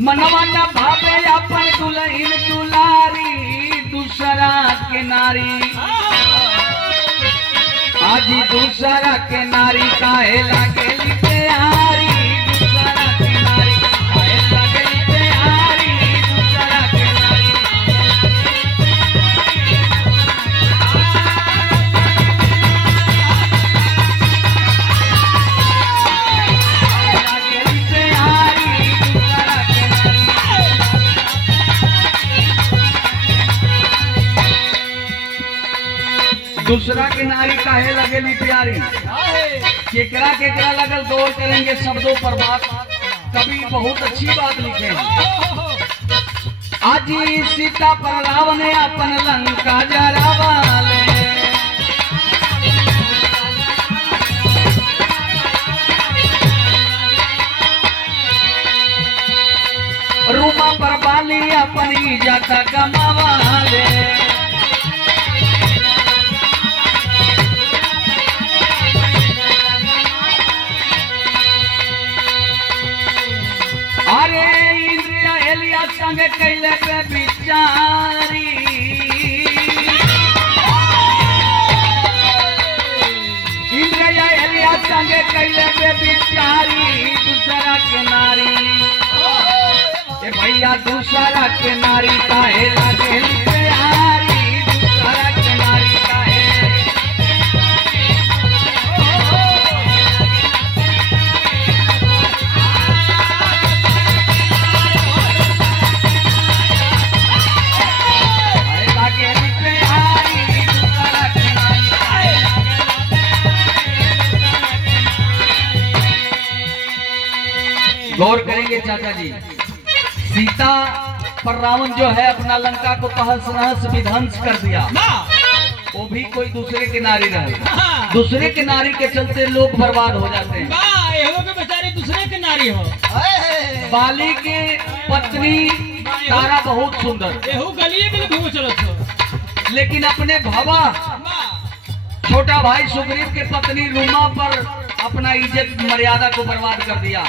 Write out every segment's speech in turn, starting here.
मनवा न भावे अपन दुल्हन दुलारी दूसरा के नारी। आज दूसरा के नारी काहे लागेली प्यारी, दूसरा के नारी काहे लागेली प्यारी, दूसरा के नारी लागेली प्यारी, दूसरा के नारी। दूसरा के नारी काहे लगेली प्यारी, केकरा केकरा लगल गौर करेंगे शब्दों पर बात। कभी बहुत अच्छी बात लिखे हैं। आज सीता पर रावण अपन लंका जरावाले, रूपा पर बाली अपन इज्जत गमावाले। अरे इंद्रिया हेलिया संग कैले पे बिचारी, इंद्रिया हेलिया संग कैले पे बिचारी, दूसरा के नारी। ए भैया दूसरा के नारी काहे लागेली प्यारी, दूसरा के नारी काहे गौर करेंगे चाचा जी। सीता पर रावण जो है अपना लंका को तहस नहस विध्वंस कर दिया, वो भी कोई दूसरे के नारी रहे। दूसरे के नारी के चलते लोग बर्बाद हो जाते हैं। बेचारे दूसरे के नारी हो। बाली के पत्नी तारा बहुत सुंदर, लेकिन अपने भवा छोटा भाई सुग्रीव के पत्नी रूमा पर अपना इज्जत मर्यादा को बर्बाद कर दिया।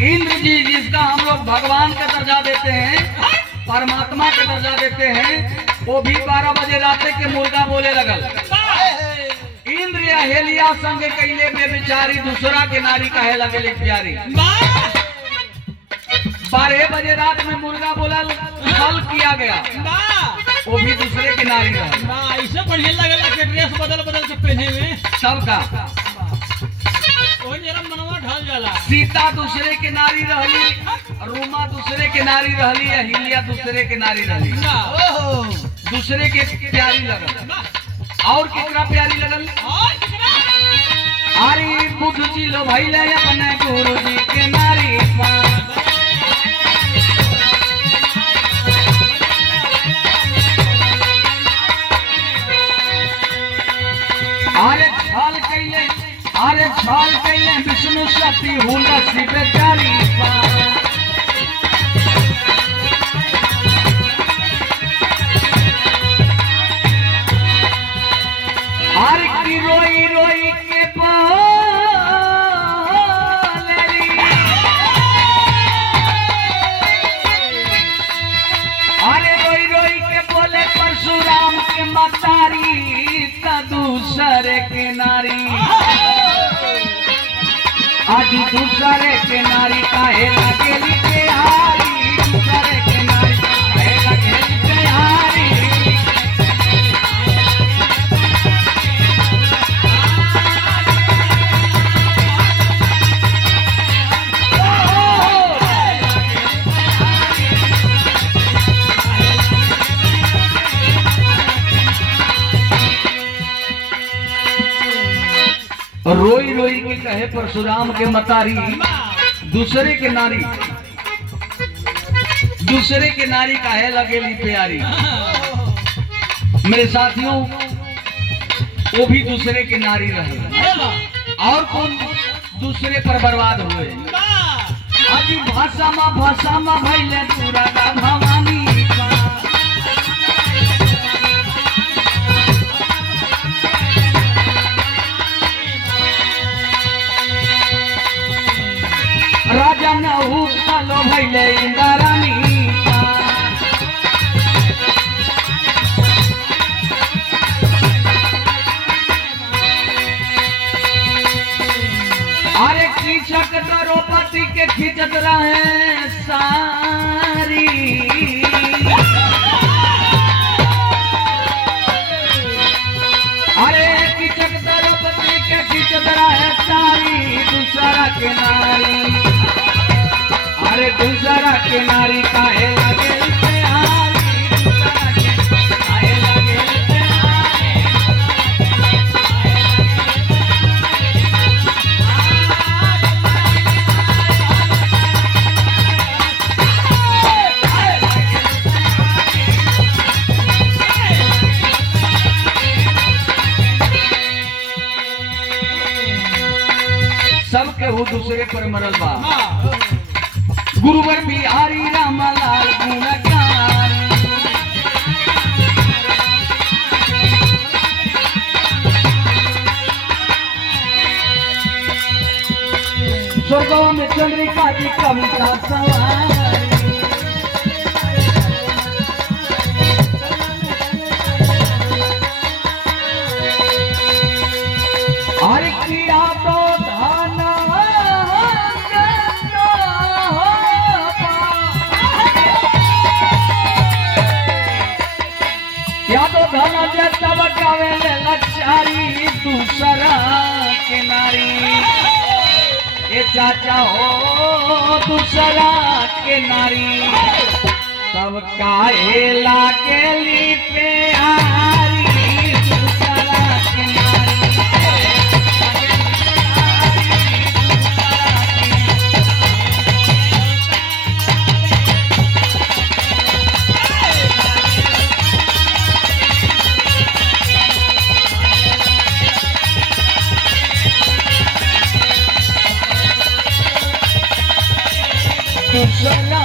इंद्र जी जिसका हम लोग भगवान का दर्जा देते हैं, परमात्मा का दर्जा देते हैं, वो भी 12 बजे रात के मुर्गा बोले लगल। इंद्र या हेलिया संग कैले में बेचारी दूसरा के नारी काहे लगेली प्यारी। 12 बजे रात में मुर्गा बोला फल किया गया, वो भी दूसरे के नारी रहा। ऐसे बढ़िया लगेला के ड्रेस बदल बदल के पहने में सबका मनवा ढल जाला। सीता दूसरे के नारी रहली, रूमा दूसरे के नारी रहली, हिलिया दूसरे के नारी रहली। दूसरे के प्यारी लगल। और कितना प्यारी लगल? अरे बुद्ध जी लो भैले अपने गुरु जी के नारी। अरे छाल कैले विष्णु शक्ति हुला शिव प्यारी। अरे की रोई रोई के बोलेली, अरे रोई रोई के बोले परशुराम के मतारी त दूसरे के नारी। आज दूसरे के नारी काहे लगेली प्यारी, दूसरे के नारी काहे लगेली प्यारी। रोई रोई के कहे परशुराम के मतारी दूसरे के नारी, दूसरे के नारी काहे लगेली प्यारी। मेरे साथियों, वो भी दूसरे के नारी रहे और कौन दूसरे पर बर्बाद हुए। अभी भाषा मा भैले पूरा भवानी। राजा राजा नहू कालो भैले इंदारानी अरे खींचक द्रौपदी के खींचत रहे सारी अरे खींचक द्रौपदी के खींचत रहे सारी दूसरा के नारी अरे दूसरा के नारी काहे लगे प्यारी दूसरा के काहे लगे सब केहू दूसरे पर मरल बा गुरुवर बिहारी रामलाल गुणगान स्वर्गों में चंद्रिका की कविता सवारी हर किया तो धाना या तो धन जब गावे लक्षारी दूसरा के नारी ये चाचा हो दूसरा के नारी तब काहे लागेली प्यारी दूसरा के नारी दूसरा